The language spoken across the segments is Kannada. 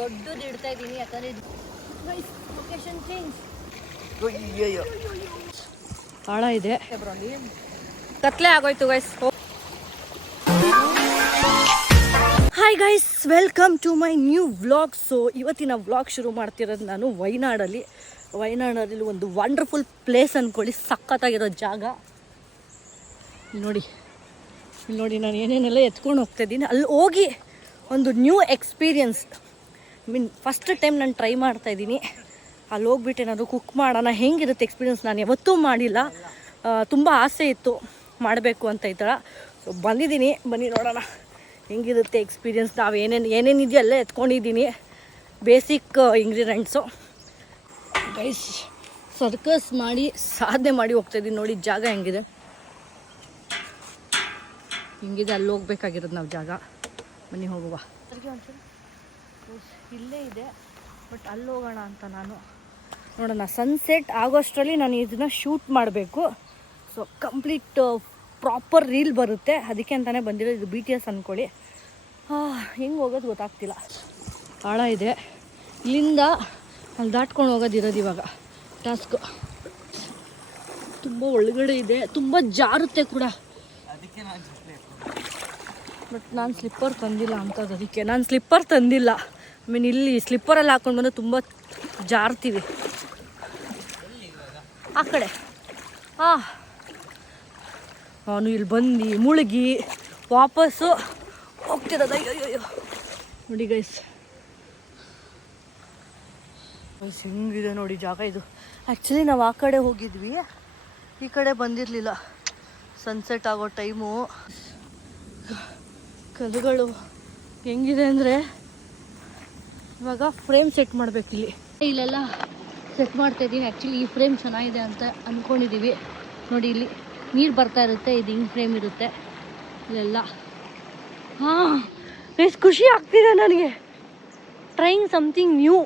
ದೊಡ್ಡದು ಇಡ್ತಾ ಇದ್ದೀನಿ ಯಾಕಂದ್ರೆ ಲೊಕೇಶನ್ ಚೇಂಜ್. ಆಳ ಇದೆ, ಕತ್ಲೆ ಆಗೋಯ್ತು guys. Hi guys, welcome to my new vlog. So ಇವತ್ತಿನ ವ್ಲಾಗ್ ಶುರು ಮಾಡ್ತಿರೋದು ನಾನು ವಯನಾಡಲ್ಲಿ ಒಂದು ವಂಡರ್ಫುಲ್ ಪ್ಲೇಸ್ ಅಂದ್ಕೊಳ್ಳಿ, ಸಖತ್ತಾಗಿರೋ ಜಾಗ. ಇಲ್ಲಿ ನೋಡಿ ನಾನು ಏನೇನೆಲ್ಲ ಎತ್ಕೊಂಡು ಹೋಗ್ತಾಯಿದ್ದೀನಿ. ಅಲ್ಲಿ ಹೋಗಿ ಒಂದು ನ್ಯೂ ಎಕ್ಸ್ಪೀರಿಯನ್ಸ್, ಫಸ್ಟ್ ಟೈಮ್ ನಾನು ಟ್ರೈ ಮಾಡ್ತಾಯಿದ್ದೀನಿ. ಅಲ್ಲಿ ಹೋಗ್ಬಿಟ್ಟು ಏನಾದರೂ ಕುಕ್ ಮಾಡೋಣ, ಹೆಂಗಿರುತ್ತೆ ಎಕ್ಸ್ಪೀರಿಯನ್ಸ್, ನಾನು ಯಾವತ್ತೂ ಮಾಡಿಲ್ಲ. ತುಂಬ ಆಸೆ ಇತ್ತು ಮಾಡಬೇಕು ಅಂತ ಈ ಥರ. ಸೊ ಬಂದಿದ್ದೀನಿ, ಬನ್ನಿ ನೋಡೋಣ ಹೆಂಗಿರುತ್ತೆ ಎಕ್ಸ್ಪೀರಿಯನ್ಸ್. ನಾವು ಏನೇನಿದೆಯೋ ಎಲ್ಲ ಎತ್ಕೊಂಡಿದ್ದೀನಿ, ಬೇಸಿಕ್ ಇಂಗ್ರೀಡಿಯೆಂಟ್ಸು. ಗೈಸ್, ಸರ್ಕಸ್ ಮಾಡಿ ಸಾಧನೆ ಮಾಡಿ ಹೋಗ್ತಾಯಿದ್ದೀನಿ. ನೋಡಿ ಜಾಗ ಹೆಂಗಿದೆ, ಅಲ್ಲಿ ಹೋಗ್ಬೇಕಾಗಿರೋದು ನಾವು ಜಾಗ. ಬನ್ನಿ ಹೋಗುವ. ಇಲ್ಲೇ ಇದೆ, ಬಟ್ ಅಲ್ಲಿ ಹೋಗೋಣ ಅಂತ ನಾನು ನೋಡೋಣ. ಸನ್ಸೆಟ್ ಆಗೋಷ್ಟರಲ್ಲಿ ನಾನು ಇದನ್ನು ಶೂಟ್ ಮಾಡಬೇಕು. ಸೊ ಕಂಪ್ಲೀಟ್ ಪ್ರಾಪರ್ ರೀಲ್ ಬರುತ್ತೆ, ಅದಕ್ಕೆ ಅಂತಲೇ ಬಂದಿರೋ. ಇದು BTS ಅಂದ್ಕೊಳ್ಳಿ. ಹೆಂಗೆ ಹೋಗೋದು ಗೊತ್ತಾಗ್ತಿಲ್ಲ, ಆಳ ಇದೆ. ಇಲ್ಲಿಂದ ಅಲ್ಲಿ ದಾಟ್ಕೊಂಡು ಹೋಗೋದಿರೋದು ಇವಾಗ ಟಾಸ್ಕು. ತುಂಬ ಒಳಗಡೆ ಇದೆ, ತುಂಬ ಜಾರುತ್ತೆ ಕೂಡ. ಬಟ್ ನಾನು ಸ್ಲಿಪ್ಪರ್ ತಂದಿಲ್ಲ ಅಂಥದ್ದು, ಅದಕ್ಕೆ ನಾನು ಸ್ಲಿಪ್ಪರ್ ತಂದಿಲ್ಲ. ಇಲ್ಲಿ ಸ್ಲಿಪ್ಪರಲ್ಲಿ ಹಾಕ್ಕೊಂಡು ಬಂದು ತುಂಬ ಜಾರ್ತೀವಿ ಆ ಕಡೆ. ನಾನು ಇಲ್ಲಿ ಬಂದು ಮುಳುಗಿ ವಾಪಸ್ಸು ಹೋಗ್ತಿರೋದು. ಅಯ್ಯೋ ನೋಡಿ ಗೈಸ್, ಹೆಂಗಿದೆ ನೋಡಿ ಜಾಗ ಇದು. ಆ್ಯಕ್ಚುಲಿ ನಾವು ಆ ಕಡೆ ಹೋಗಿದ್ವಿ, ಈ ಕಡೆ ಬಂದಿರಲಿಲ್ಲ. ಸನ್ಸೆಟ್ ಆಗೋ ಟೈಮು. ಕಲ್ಲುಗಳು ಹೆಂಗಿದೆ ಅಂದರೆ, ಇವಾಗ ಫ್ರೇಮ್ ಸೆಟ್ ಮಾಡಬೇಕು. ಇಲ್ಲೆಲ್ಲ ಸೆಟ್ ಮಾಡ್ತಾಯಿದ್ದೀನಿ. ಆ್ಯಕ್ಚುಲಿ ಈ ಫ್ರೇಮ್ ಚೆನ್ನಾಗಿದೆ ಅಂತ ಅಂದ್ಕೊಂಡಿದ್ದೀವಿ. ನೋಡಿ ಇಲ್ಲಿ ನೀರು ಬರ್ತಾ ಇರುತ್ತೆ, ಇದು ಹಿಂಗೆ ಫ್ರೇಮ್ ಇರುತ್ತೆ ಇಲ್ಲೆಲ್ಲ. ಎಷ್ಟು ಖುಷಿ ಆಗ್ತಿದೆ ನನಗೆ, ಟ್ರೈಯಿಂಗ್ ಸಮಥಿಂಗ್ ನ್ಯೂ.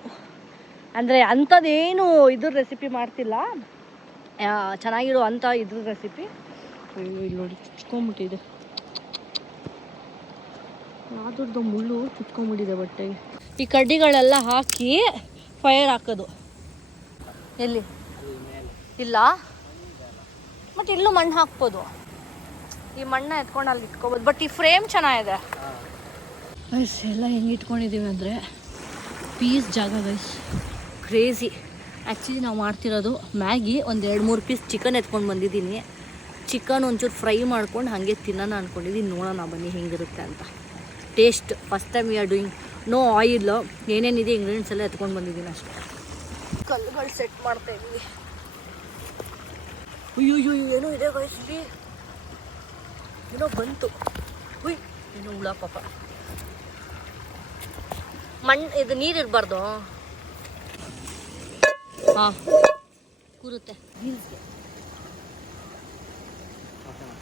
ಅಂದರೆ ಅಂಥದ್ದೇನು ಇದ್ರ ರೆಸಿಪಿ ಮಾಡ್ತಿಲ್ಲ, ಚೆನ್ನಾಗಿರೋ ಅಂಥ ಇದ್ರ ರೆಸಿಪಿ. ಇಲ್ಲಿ ನೋಡಿ ಚುಚ್ಕೊಂಬಿಟ್ಟಿದೆ, ಯಾವ್ದು ಮುಳ್ಳು ಚುಚ್ಕೊಂಬಿಟ್ಟಿದೆ ಬಟ್ಟೆಗೆ. ಈ ಕಡ್ಡಿಗಳೆಲ್ಲ ಹಾಕಿ ಫೈರ್ ಹಾಕೋದು. ಎಲ್ಲಿ ಇಲ್ಲ, ಮತ್ತು ಇಲ್ಲೂ ಮಣ್ಣು ಹಾಕ್ಬೋದು. ಈ ಮಣ್ಣು ಎತ್ಕೊಂಡು ಅಲ್ಲಿ ಇಟ್ಕೋಬೋದು. ಬಟ್ ಈ ಫ್ರೇಮ್ ಚೆನ್ನಾಗಿದೆ ಗೈಸ್. ಎಲ್ಲ ಹೆಂಗೆ ಇಟ್ಕೊಂಡಿದ್ದೀವಿ ಅಂದರೆ ಪೀಸ್ ಜಾಗ ಗೈಸ್, ಕ್ರೇಜಿ. ಆ್ಯಕ್ಚುಲಿ ನಾವು ಮಾಡ್ತಿರೋದು ಮ್ಯಾಗಿ. ಒಂದು 2-3 ಪೀಸ್ ಚಿಕನ್ ಎತ್ಕೊಂಡು ಬಂದಿದ್ದೀನಿ. ಚಿಕನ್ ಒಂಚೂರು ಫ್ರೈ ಮಾಡ್ಕೊಂಡು ಹಾಗೆ ತಿನ್ನೋಣ ಅಂದ್ಕೊಂಡಿದ್ದೀನಿ. ನೋಡೋಣ ಬನ್ನಿ ಹೆಂಗಿರುತ್ತೆ ಅಂತ. Taste first time we are doing. No oil, ಏನೇನಿದೆ ಇಂಗ್ರೀಡಿಯೆಂಟ್ಸ್ ಎಲ್ಲ ಎತ್ಕೊಂಡು ಬಂದಿದ್ದೀನಿ ಅಷ್ಟೇ. ಕಲ್ಲುಗಳು ಸೆಟ್ ಮಾಡ್ತಾ ಇದ್ದೀವಿ. ಅಯ್ಯೋ ಏನೋ ಇದೆ ಗೈಸ್, ಇಲ್ಲಿ ಏನೋ ಬಂತು. ಏನೋ ಹುಳ ಪಾಪ. ಮಣ್ಣು ಇದು ನೀರು ಇರಬಾರ್ದು. ಕೂರುತ್ತೆ ರೀಲ್ಸ್ಗೆ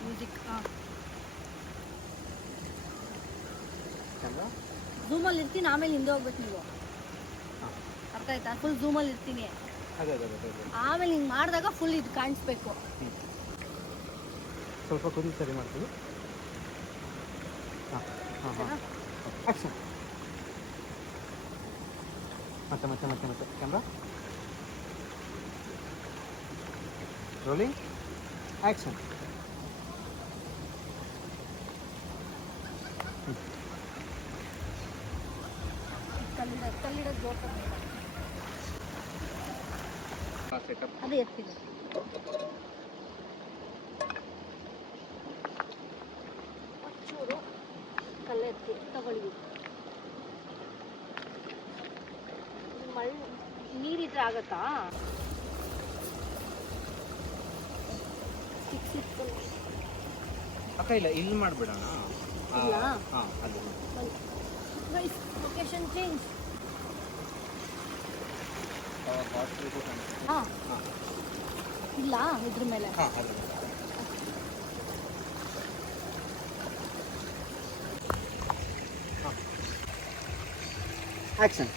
ಮ್ಯೂಸಿಕ್. ಝೂಮಲ್ಲಿ ಇರ್ತೀನಿ, ಆಮೇಲೆ ಹಿಂದೆ ಹೋಗ್ಬೇಕು ನೀವು. ಅರ್ಥ ಆಯ್ತಾ? ಫುಲ್ ಝೂಮಲ್ಲಿ ಇರ್ತೀನಿ, ಆಮೇಲೆ ಹಿಂಗೆ ಮಾಡಿದಾಗ ಫುಲ್ ಇದು ಕಾಣಿಸ್ಬೇಕು. ಸ್ವಲ್ಪ ಕುದಿ ಸರಿ ಮಾಡ್ತೀವಿ. ಮತ್ತೆ ಕ್ಯಾಮ್ರಾ ರೋಲಿಂಗ್ ಆ್ಯಕ್ಷನ್. ಕಲ್ಲಿಡೋದು ಜೋರ್ ಅದು ಎತ್ತಿದೆ. ಚೂರು ಕಲ್ಲೆತ್ತಿ ತಗೊಳ್ಳಿ. ನೀರಿದ್ರೆ ಆಗತ್ತಾ? ಅಕ್ಕ ಇಲ್ಲ, ಇಲ್ಲಿ ಮಾಡಿಬಿಡೋಣ. Location change. ಇಲ್ಲ ಇದ್ರ ಮೇಲೆ ಆಕ್ಷನ್.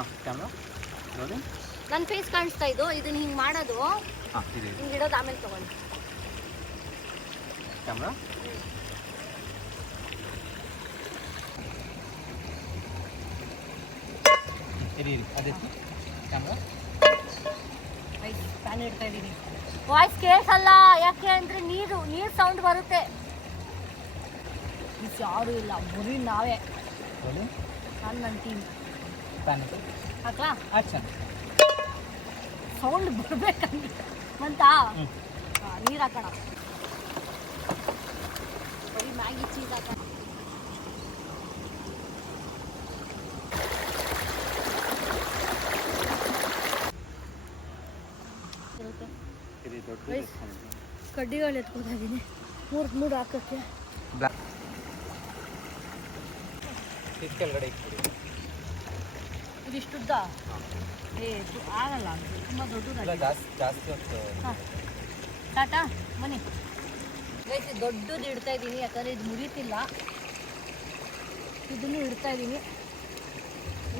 ಹಾಂ ಕ್ಯಾಮ್ರಾ ರೋಲಿಂಗ್. ನನ್ನ ಫೇಸ್ ಕಾಣಿಸ್ತಾ ಇದು, ಇದನ್ನ ಹಿಂಗೆ ಮಾಡೋದು, ಹಾಂ ಇದೆ ಹಿಂಗೆ ಇಡೋದು, ಆಮೇಲೆ ತೊಗೊಳ್ಳಿ. ಕ್ಯಾಮ್ರಾ. ಇರಿ ಅದೇ ಕ್ಯಾಮ್ರಾ. ಫ್ಯಾನ್ ಇಡ್ತಾ ಇದ್ದೀನಿ. ವಾಯ್ಸ್ ಕೇಳಿಸಲ್ಲ, ಯಾಕೆ ಅಂದರೆ ನೀರು ಸೌಂಡ್ ಬರುತ್ತೆ. ಯಾರು ಇಲ್ಲ, ಬರೀ ನಾವೇ. ರೋಲಿಂಗ್. ನನ್ನ ಟೀಮ್ ಪ್ಯಾನ್ ಹಾಕ್ಲಾ? ಆ್ಯಕ್ಷನ್. ಸೌಂಡ್ ಬರ್ಬೇಕಂದ್ರೆ ಮಂತಾ ನೀರು ಹಾಕೋಣ. ಬರೀ ಮ್ಯಾಗಿ ಚೀಸ್ ಹಾಕೋಣ. ಕಡ್ಡಿಗಳು ಎತ್ಕೊತಾ ಇದ್ದೀನಿ, ಮೂರು ಹಾಕೋಕ್ಕೆ. ಕೆಳಗಡೆ ಇದಿಷ್ಟುದ್ದ ಆಗಲ್ಲ, ತುಂಬ ದೊಡ್ಡದಾಗಿ. ಜಾಸ್ತಿ ಹೊತ್ತು. ಹಾಂ ಟಾಟಾ ಬನ್ನಿ ಗೈಸ್. ದೊಡ್ಡದು ಇಡ್ತಾ ಇದ್ದೀನಿ ಯಾಕಂದರೆ ಇದು ಮುರಿತಿಲ್ಲ. ಇದನ್ನು ಇಡ್ತಾ ಇದ್ದೀನಿ,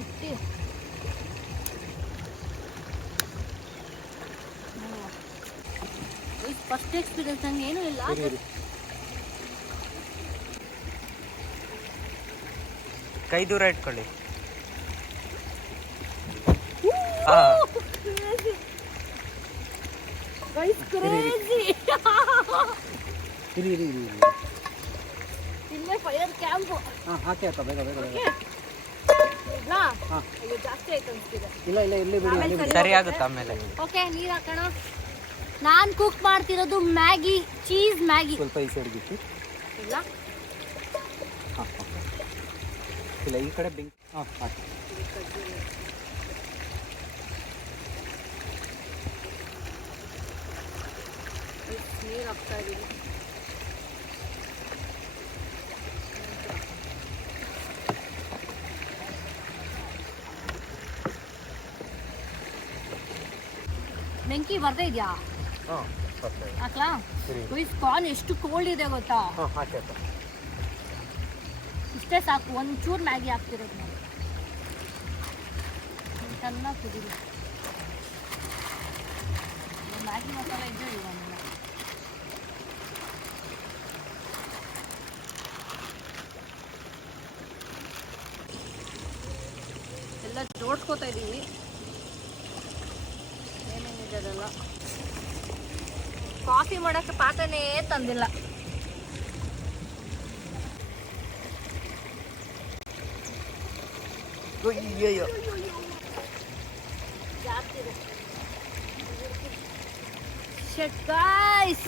ಇಟ್ಟು ಫಸ್ಟ್ ಎಕ್ಸ್ಪೀರಿಯನ್ಸ್ ನಂಗೆ ಏನೂ ಇಲ್ಲ. ಕೈ ದೂರ ಇಟ್ಕೊಳ್ಳಿ. ಇಲ್ಲೇ ಫೈರ್ ಕ್ಯಾಂಪು. ಹಾಕಿ ಅಕ್ಕ, ಬೇಗ ಬೇಗ ಬೇಗ. ಅಯ್ಯೋ ಜಾಸ್ತಿ ಆಯ್ತು ಅನಿಸ್ತಿದೆ. ಇಲ್ಲ ಇಲ್ಲಿ ಬಿಡಿ, ಸರಿ ಆಗುತ್ತೆ ಆಮೇಲೆ. ಓಕೆ, ನೀರು ಹಾಕೋಣ. ನಾನು ಕುಕ್ ಮಾಡ್ತಿರೋದು ಮ್ಯಾಗಿ, ಚೀಸ್ ಮ್ಯಾಗಿ. ಸ್ವಲ್ಪ ಈ ಸೈಡ್ ಬಿಟ್ಟು. ಇಲ್ಲ ಇಲ್ಲ, ಈ ಕಡೆ ಬೆಂಕಿ. ಹಾಕಿ. ನೀರು ಹಾಕ್ತಾ ಇದ್ದೀನಿ. ಬೆಂಕಿ ಬರ್ತಾ ಇದೆಯಾ? ಹಾಕ್ಲಾ? ಕಾರ್ನ್ ಎಷ್ಟು ಕೋಲ್ಡ್ ಇದೆ ಗೊತ್ತಾ? ಇಷ್ಟೇ ಸಾಕು, ಒಂಚೂರು ಮ್ಯಾಗಿ ಹಾಕ್ತಿರೋದು ನಾವು. ಚೆನ್ನಾಗಿ ಕುದೀರಿ. ಮ್ಯಾಗಿ ಮಸಾಲ ಇದ್ದೇ ಇವಾಗ ಎಲ್ಲ ಜೋಡಿಸ್ಕೋತಾ ಇದ್ದೀವಿ. ಏನೇನಿದೆ ಅದೆಲ್ಲ. ಕಾಫಿ ಮಾಡೋಕ್ಕೆ ಪಾತ್ರೆನೇ ತಂದಿಲ್ಲ. ಜಾಸ್ತಿದೆ. ಶಟ್ ಗೈಸ್,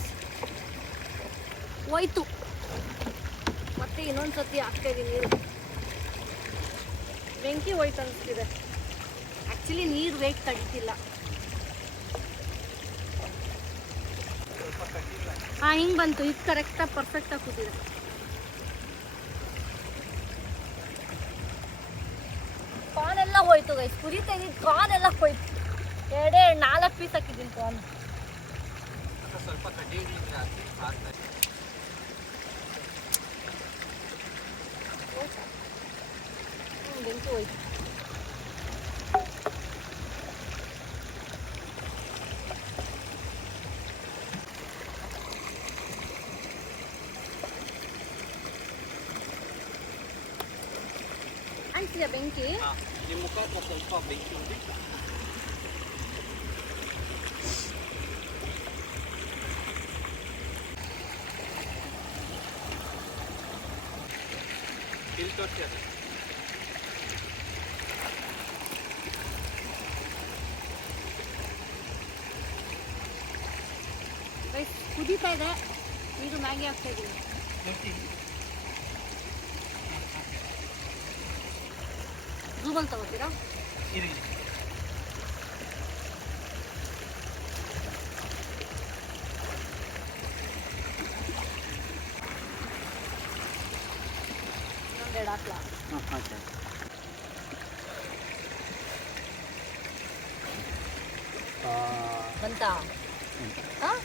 ಹೋಯ್ತು. ಮತ್ತೆ ಇನ್ನೊಂದು ಸತಿ ಹಾಕ್ತಾ ಇದೀನಿ ನೀರು. ಬೆಂಕಿ ಹೋಯ್ತು ಅನಿಸ್ತಿದೆ. ಆ್ಯಕ್ಚುಲಿ ನೀರು ವೇಟ್ ತಡಿತಿಲ್ಲ. ಹಾಂ, ಹಿಂಗೆ ಬಂತು. ಇದು ಕರೆಕ್ಟಾಗಿ ಪರ್ಫೆಕ್ಟಾಗಿ ಕೂತಿದೆ. ಕಾರ್ನ್ ಎಲ್ಲ ಹೋಯ್ತು ಗೈಸ್. ಕುರಿತಾ ಇದ್ದಿದ್ದು ಕಾರ್ನ್ ಎಲ್ಲ ಹೋಯ್ತು. 4 ಪೀಸ್ ಹಾಕಿದ್ದೀನಿ ಕಾರ್ನ್. ಸ್ವಲ್ಪ ಕಡ್ಡಿ ಬೆಂಕಿ ಹೋಯ್ತು. ಅನಿಸಿದೆ ಬೆಂಕಿ. ನಿಮ್ಮ ಮುಖ ಸ್ವಲ್ಪ ಬೆಂಕಿ ಉಂಟು. ಇಲ್ಲಿ ತೋರಿಸಿ ಅದು. ಕುದೀತಾ ಇದೆ ನೀರು. ಮ್ಯಾಗಿ ಹಾಕ್ತಾ ಇದ್ದೀವಿ. ಗೂಗಲ್ ತಗೋತೀರಾ? ಇನ್ನೊಂದೆರಡು ಹಾಕ್ಲಾ? ಬಂತಾ? ಹಾಂ,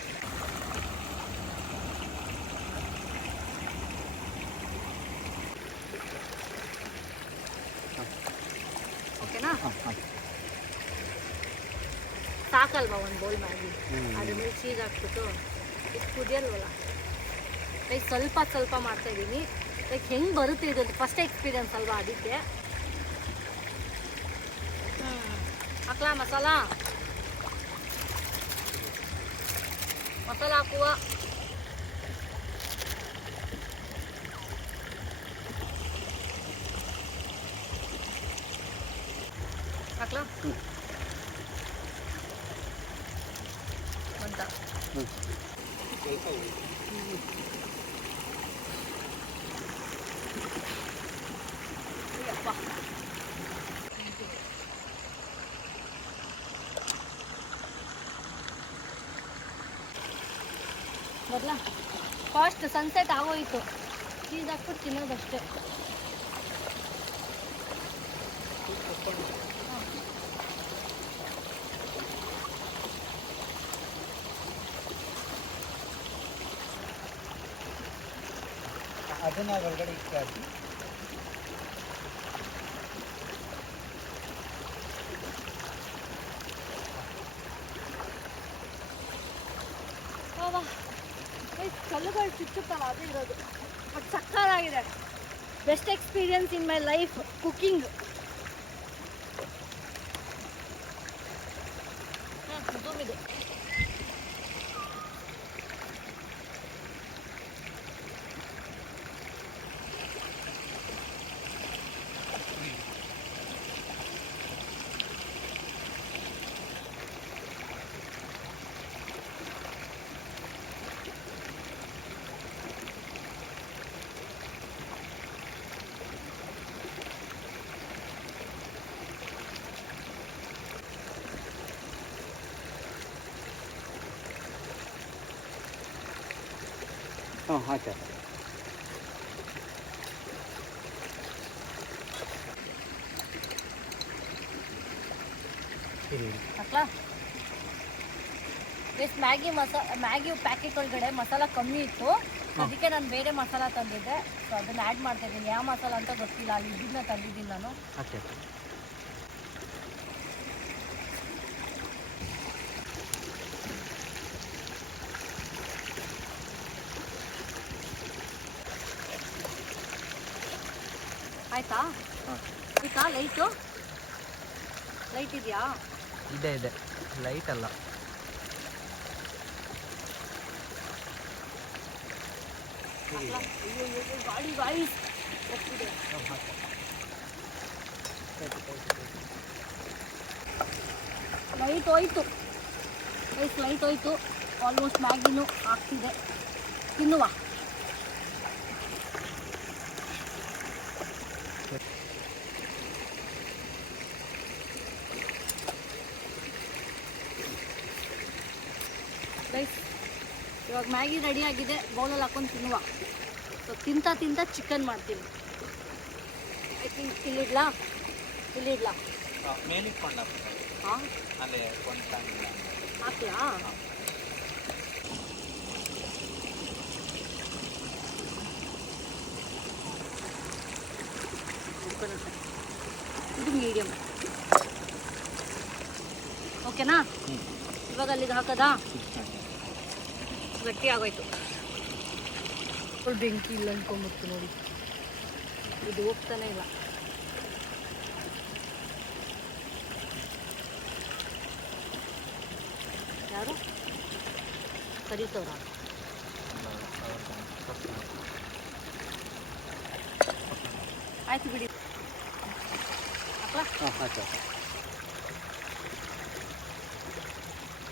ಓಕೆನಾ? ಹಾಂ ಹಾಕಿ. ಸಾಕಲ್ವಾ ಒಂದು ಬೌಲ್ ಮ್ಯಾಗಿ? ಅದ್ರ ಮೇಲೆ ಚೀಸ್ ಹಾಕ್ಬಿಟ್ಟು ಇದು ಕುದಿಯಲ್ವಲ್ಲ ಲೈಕ್ ಸ್ವಲ್ಪ ಸ್ವಲ್ಪ ಮಾಡ್ತಾಯಿದ್ದೀನಿ. ಲೈಕ್ ಹೆಂಗೆ ಬರುತ್ತೆ ಇದು ಫಸ್ಟ್ ಎಕ್ಸ್ಪೀರಿಯನ್ಸ್ ಅಲ್ವಾ, ಅದಕ್ಕೆ. ಹಾಕ್ಲಾ ಮಸಾಲ ಹಾಕುವ. ಹಾಕ್ಲಾ ಅಂತ ಸ್ವಲ್ಪ ಅಪ್ಪ ಬರಲಾ ಫಾಸ್ಟ್ ಸನ್ಸೆಟ್ ಆಗೋಯ್ತು. ಚೀಸ್ ಹಾಕ್ಬಿಟ್ಟು ತಿನ್ನೋದಷ್ಟೇ. ಅದನ್ನು ಒಳಗಡೆ ಇಟ್ಟಾಕಿ. ಕಲ್ಲುಗಳು ಸಿಕ್ಕುತ್ತಲ್ಲ ಅದು ಇರೋದು. ಬಟ್ ಸಕ್ಕತ್ತಾಗಿದೆ. Best experience in my life cooking. Zoom ಇದೆ. ಹಾಂ ಹಾಕಿ. ಹಾಕ್ಲಾ ಎಷ್ಟು ಮ್ಯಾಗಿ ಪ್ಯಾಕೆಟ್ ಒಳಗಡೆ ಮಸಾಲ ಕಮ್ಮಿ ಇತ್ತು, ಅದಕ್ಕೆ ನಾನು ಬೇರೆ ಮಸಾಲ ತಂದಿದ್ದೆ. ಸೊ ಅದನ್ನ ಆ್ಯಡ್ ಮಾಡ್ತಾ ಇದ್ದೀನಿ. ಯಾವ ಮಸಾಲ ಅಂತ ಗೊತ್ತಿಲ್ಲ, ಅಲ್ಲಿ ಇದನ್ನ ತಂದಿದ್ದೀನಿ ನಾನು. ಹಾಕಿ. ಆಯ್ತಾ? ಆಯ್ತಾ? ಲೈಟ್ ಇದೆಯಾ? ಇದೆ ಲೈಟ್ ಅಲ್ಲ. ಗಾಡಿ ಲೈಟ್ ಹೋಯ್ತು. ಆಲ್ಮೋಸ್ಟ್ ಮ್ಯಾಗಿನೂ ಆಗ್ತಿದೆ. ತಿನ್ನುವ. ಇವಾಗ ಮ್ಯಾಗಿ ರೆಡಿ ಆಗಿದೆ. ಬೌಲಲ್ಲಿ ಹಾಕೊಂಡು ತಿನ್ನುವ. ಸೊ ತಿಂತಾ ಚಿಕನ್ ಮಾಡ್ತೀನಿ. ಐ ಥಿಂಕ್ ಇಲ್ಲಿಡ್ಲಾ ಮೇಲಿಟ್ಕೊಂಡು ಹಾಂ ಅಲ್ಲೇ ಕೊಂಡ್ತಾಗಿಲ್ಲ ಹಾಕ್ಲಾ? ಇದು ಮೀಡಿಯಮ್. ಓಕೆನಾ? ಇವಾಗ ಅಲ್ಲಿಗೆ ಹಾಕೋದಾ? ಗಟ್ಟಿ ಆಗೋಯ್ತು. ಬೆಂಕಿ ಇಲ್ಲ ಅನ್ಕೊಂಬಿಡ್ತು ನೋಡಿ. ಇದು ಹೋಗ್ತಾನೆ ಇಲ್ಲ. ಯಾರು ಕರೀತವ್ರ? ಆಯ್ತು ಬಿಡಿ.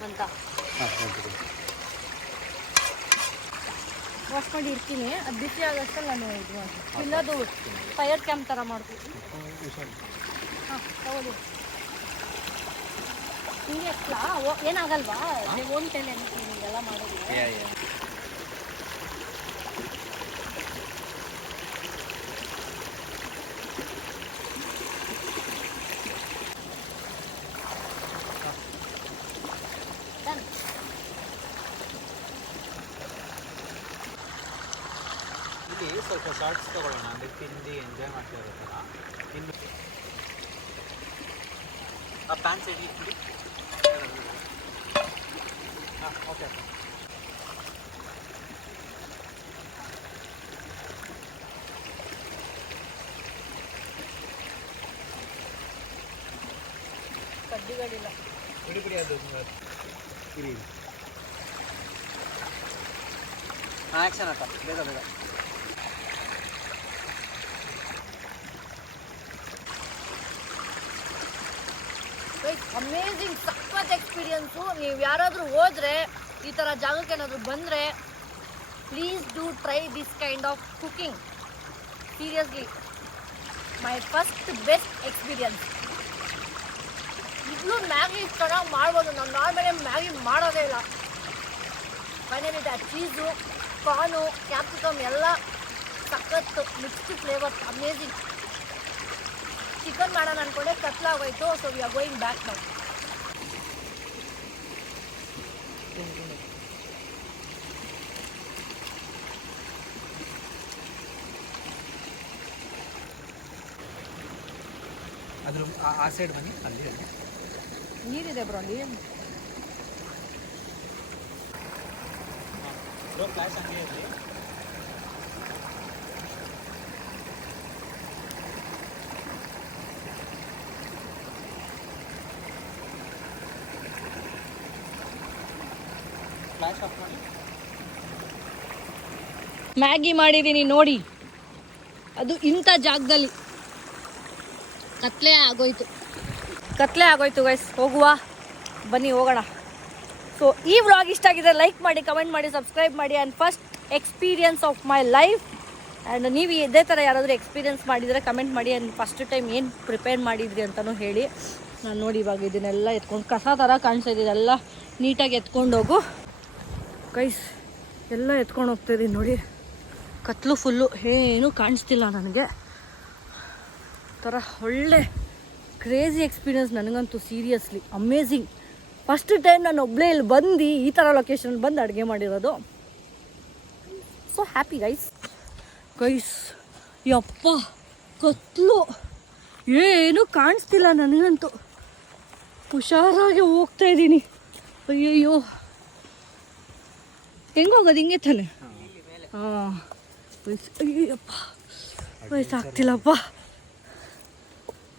ಅಂತ ವಾಶ್ ಮಾಡಿ ಇರ್ತೀನಿ. ಅದು ಬಿಸಿ ಆಗೋಷ್ಟಲ್ಲಿ ನಾನು ಇದು ಮಾಡ್ತೀನಿ. ಇಲ್ಲದು ಫೈರ್ ಕ್ಯಾಂಪ್ ಥರ ಮಾಡ್ತೀನಿ. ಹಾಂ ತಗೊಳ್ಳಿ. ಹಿಂಗೆ ಎಕ್ಲಾ ಏನಾಗಲ್ವಾ? ನೀವು ಓನ್ ಟೈಲ್ ಏನಿಲ್ಲ ಹಿಂಗೆಲ್ಲ ಮಾಡೋದಿಲ್ಲ. ಇಲ್ಲಿ ಸ್ವಲ್ಪ ಶಾರ್ಟ್ಸ್ ತಗೊಳ್ಳೋಣ, ಅಂದರೆ ತಿಂದು ಎಂಜಾಯ್ ಮಾಡ್ತಾ ಇರುತ್ತಲ್ಲ. ಇನ್ನು ಆ ಪ್ಯಾನ್ ಸೈಡ್ಗೆ ಇಟ್ಬಿಡಿ. ಹಾಂ ಓಕೆ. ಕಡ್ಡಿಗಳಿಲ್ಲ. ಬಿಡಿ ಬಿಡಿ ಅದು ಇರಿ. ಆ್ಯಕ್ಷನ್ ಅಕ್ಕ ಬೇಗ ಬೇಗ. ಅಮೇಝಿಂಗ್ ಸಖತ್ ಎಕ್ಸ್ಪೀರಿಯನ್ಸು. ನೀವು ಯಾರಾದರೂ ಹೋದರೆ ಈ ಥರ ಜಾಗಕ್ಕೆ ಏನಾದರೂ ಬಂದರೆ please do try this kind of cooking. Seriously my first best experience. ಇಲ್ಲೂ ಮ್ಯಾಗಿ ಚೆನ್ನಾಗಿ ಮಾಡ್ಬೋದು. ನಾನು ನಾರ್ಮಲಿ ಮ್ಯಾಗಿ ಮಾಡೋದೇ ಇಲ್ಲ. ಫೈನಲಿ ಆ ಚೀಸು, ಕಾರ್ನು, ಕ್ಯಾಪ್ಸಿಕಮ್ ಎಲ್ಲ ಸಖತ್ತು ಮಿಕ್ಸ್ಡ್ ಫ್ಲೇವರ್ ಅಮೇಝಿಂಗ್. ಚಿಕನ್ ಮಾಡೋಣ ಅಂದ್ಕೊಂಡೆ, ಕತ್ಲಾಗೋಯ್ತು. So we are going back now. ಅದ್ರ ಆ ಸೈಡ್ ಬನ್ನಿ, ಅಲ್ಲಿ ನೀರಿದೆ ಬ್ರೋ ಅಲ್ಲಿ. ಫ್ಲಾಶ್ ಹಂಗೆ ಇರಲಿ. ಫ್ಲಾಶ್ ಆಫ್ ಮಾಡಿ. ಮ್ಯಾಗಿ ಮಾಡಿದ್ದೀನಿ ನೋಡಿ. ಅದು ಇಂಥ ಜಾಗದಲ್ಲಿ ಕತ್ಲೆ ಆಗೋಯ್ತು ಗೈಸ್. ಹೋಗುವ ಬನ್ನಿ ಹೋಗೋಣ. ಸೊ ಈ ವ್ಲಾಗ್ ಇಷ್ಟ ಆಗಿದೆ ಲೈಕ್ ಮಾಡಿ, ಕಮೆಂಟ್ ಮಾಡಿ, ಸಬ್ಸ್ಕ್ರೈಬ್ ಮಾಡಿ. And first experience of my life. And ನೀವು ಇದೇ ಥರ ಯಾರಾದರೂ ಎಕ್ಸ್ಪೀರಿಯನ್ಸ್ ಮಾಡಿದರೆ ಕಮೆಂಟ್ ಮಾಡಿ. ಆ್ಯಂಡ್ ಫಸ್ಟ್ ಟೈಮ್ ಏನು ಪ್ರಿಪೇರ್ ಮಾಡಿದ್ರಿ ಅಂತಲೂ ಹೇಳಿ. ನಾನು ನೋಡಿ ಇವಾಗ ಇದನ್ನೆಲ್ಲ ಎತ್ಕೊಂಡು ಕಸ ಥರ ಕಾಣಿಸ್ತಾ ಇದೆ. ಇದೆಲ್ಲ ನೀಟಾಗಿ ಎತ್ಕೊಂಡು ಹೋಗು ಗೈಸ್. ಎಲ್ಲ ಎತ್ಕೊಂಡು ಹೋಗ್ತಾಯಿದ್ದೀನಿ ನೋಡಿ. ಕತ್ಲು ಫುಲ್ಲು, ಏನೂ ಕಾಣಿಸ್ತಿಲ್ಲ ನನಗೆ. ಥರ ಒಳ್ಳೆ ಕ್ರೇಜಿ ಎಕ್ಸ್ಪೀರಿಯನ್ಸ್ ನನಗಂತೂ. Seriously amazing. ಫಸ್ಟ್ ಟೈಮ್ ನಾನು ಒಬ್ಬಳೇ ಇಲ್ಲಿ ಬಂದು ಈ ಥರ ಲೊಕೇಶನ್ ಬಂದು ಅಡುಗೆ ಮಾಡಿರೋದು. So happy guys. ಯಪ್ಪ ಕತ್ಲು, ಏನೂ ಕಾಣಿಸ್ತಿಲ್ಲ ನನಗಂತೂ. ಹುಷಾರಾಗಿ ಹೋಗ್ತಾ ಇದ್ದೀನಿ. ಅಯ್ಯಯ್ಯೋ, ಹೆಂಗೋಗೋದು ಹಿಂಗೆ ತಾನೆ? ಹಾಂ, ಅಯ್ಯಪ್ಪ ವಯಸ್ಸಾಗ್ತಿಲ್ಲಪ್ಪ.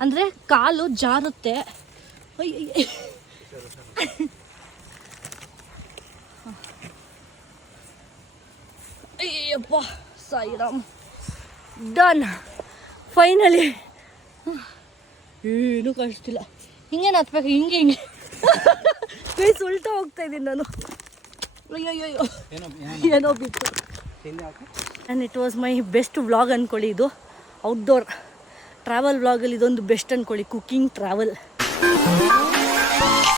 ಅಂದರೆ ಕಾಲು ಜಾರುತ್ತೆ. ಅಯ್ಯಪ್ಪ ಸಾಯಿರಾಮ್. Done finally. ಏನೂ ಕಾಣಿಸ್ತಿಲ್ಲ. ಹಿಂಗೇನು ಹತ್ಬೇಕು, ಹಿಂಗೆ ಕೈ ಸುಲ್ಟ ಹೋಗ್ತಾ ಇದ್ದೀನಿ ನಾನು. ಅಯ್ಯಯ್ಯೋ ಏನೋ ಬಿತ್ತು. And it was my best vlog ಅಂದ್ಕೊಳ್ಳಿ. ಇದು ಔಟ್ಡೋರ್ ಟ್ರಾವೆಲ್ ವ್ಲಾಗಲ್ಲಿ ಇದೊಂದು ಬೆಸ್ಟ್ ಅಂದ್ಕೊಳ್ಳಿ. Cooking travel.